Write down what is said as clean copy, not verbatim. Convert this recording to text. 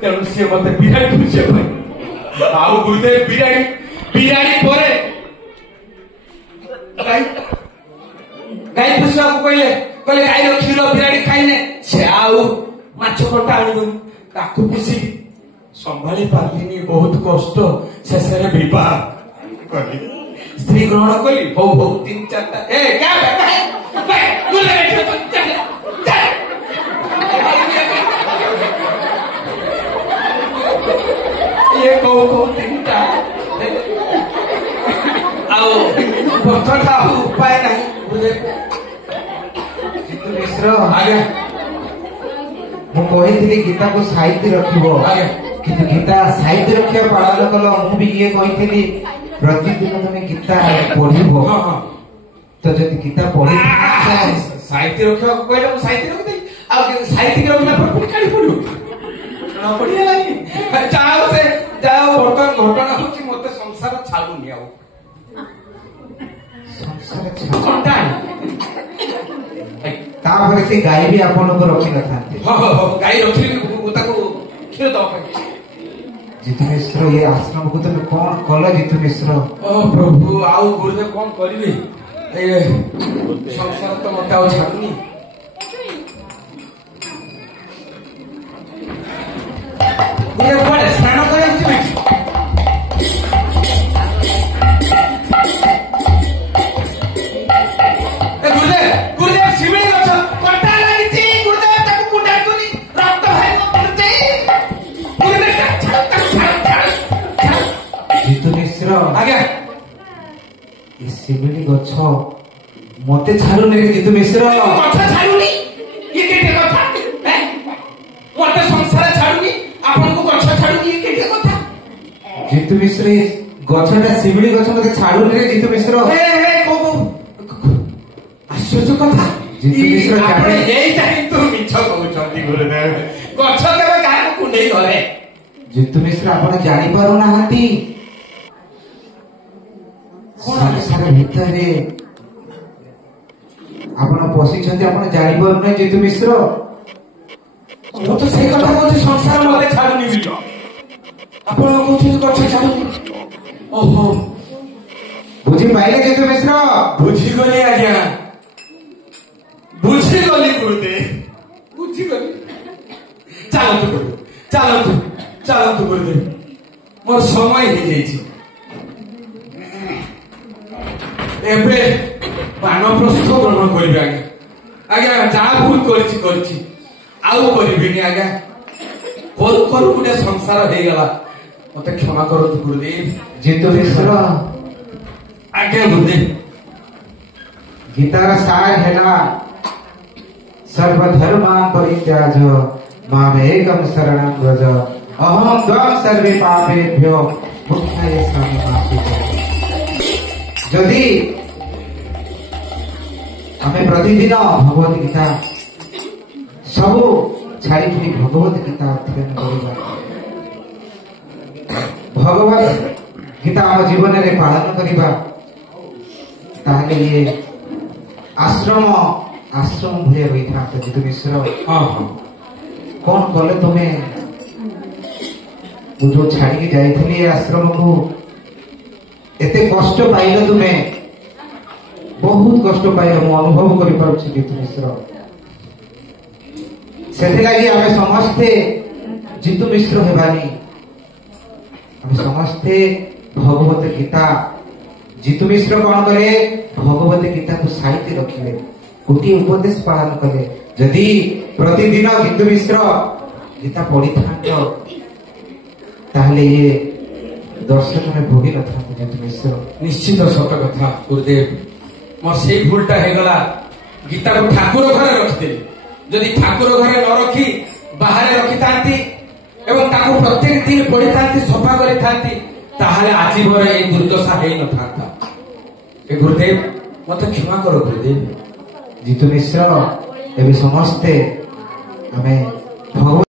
तेणु सी मत बिराड़ी पूछे आउ गुरुदेव बिराड़ी बिराड़ी पर गाई पूछा कहले कहले गाई क्षीर बिराड़ी खाइने से आउ माछ कटा आनु ताकू पिसी संभाली पारिनी बहुत कष्ट शेष विवाह स्त्री ग्रहण कली बहु बहु 3-4टा ए क्या ये कौ 3टा आओ पत्थरटा उपाय नहीं बुझे जितु मिश्र आगे मु कही गीता को साहित्य रखिबो आगे किंतु गीता साहित्य रखिया पालन कल मु भी ये कही प्रतिदिन तुम गीता पढ़िबो तो जदि गीता पढ़ी साहित्य रखा कहले मु साहित्य रख दे आ साहित्य के रखला पर पुणी काढी पड़ियो ना पड़िया लागी जाओ से जाओ बर्तन घटना होची मते संसार छाडुनी आउ संसार कोनटा तापर से गाय भी आपन को रखी न थाते गाई रखली ताको क्षीर दवा जितु मिश्र ये आश्रम को तुम कौन कल जितु मिश्र ओ प्रभु आउ गुरुदेव कौन करिवे ए संसार तो मते आउ छाडुनी ये पड़े स्नान करे छी ए गुरुदेव गुरुदेव शिमिली गछ कटा लागि छी गुरुदेव ताको कुंडा तुनी रक्त भाई को पड़ते गुरुदेव जितु मिश्र आगे ये शिमिली गछ मते छाडु ने जितु मिश्र गछ छाडुनी ये केटे कथा मते संसार छाडुनी आपन को गछ छाडुनी ये केटे कथा जितु मिश्र गछटा शिमिली गछ मते छाडु ने जितु मिश्र ए को आश्चर्य कथा जितु मिश्र आपन एई टाइम तो मिछ कहउछंती गुरुदेव गछ केबे गाय को कुंडई धरे जितु मिश्र आपण जानि पारु नाहंती संसार भितरे आपण पसिछंती आपण जानि पारु नै जितु मिश्र ମୁଁ ତ ସେଇ କଥା କହୁଛି ସଂସାର ମତେ ଛାଡୁନି ବିଲ ଆପଣ କହୁଛନ୍ତି ଗଛ ଛାଡୁନି ଓହୋ ବୁଝି ପାଇଲେ ଜିତୁ ମିଶ୍ର ବୁଝିଗଲି ଆଜ୍ଞା ବୁଝିଗଲି ଗୁରୁଦେବ ବୁଝିଗଲି ଚାଲନ୍ତୁ ଗୁରୁଦେବ ଚାଲନ୍ତୁ ଚାଲନ୍ତୁ ଗୁରୁଦେବ ମୋର ସମୟ ହେଇଯାଇଛି ଏବେ ବାନପ୍ରସ୍ଥ ଗ୍ରହଣ କରିବି ଆଜ୍ଞା ଆଜ୍ଞା ଯାହା ଭୁଲ କରିଛି କରିଛି आउ करिबिनी आज्ञा करू करू गुटे संसार हे गला मते क्षमा करो गुरुदेव जितु मिश्र आज्ञा गुरुदेव गीतार सार हेला सर्वधर्मान् परित्याज मामेकं शरणं व्रज अहं त्वं सर्वे पापेभ्यो मुक्ताय स्वामी। जदि आमे प्रतिदिन भगवत गीता सब छाड़ी भगवत गीता अध्ययन करवा भगवत गीता आम जीवन में पालन करवा ताहले ये आश्रम आश्रम भय रही था जितु मिश्र कौन कले तुम्हें जो छाड़ी के जाइए आश्रम को एते कष्ट पाइल तुम्हें बहुत कष्ट पाइल मु अनुभव कर जितु मिश्र से आमे समस्ते जितु मिश्र हेबानी आमे समस्ते भगवत गीता जितु मिश्र कौन करे भगवत गीता को साहित्य रखिले गोटे उपदेश पालन कले जदि प्रतिदिन जितु मिश्र गीता पढ़ी था ताहले ये दर्शन में भोगी न था जितु मिश्र निश्चित सत कथा गुरुदेव मोर से भूलटा हे गला गीता को ठाकुर घरे रखिदेली जदि ठाकुर घरे न रखी बाहर रखी थांती एवं ताको प्रत्येक दिन पढ़ी थांती सफा करी थांती ताहले आजीवन ए दुर्दशा हे न थांता ए गुरुदेव मते क्षमा करो गुरुदेव जितु मिश्र एबे समस्ते हमें भगवत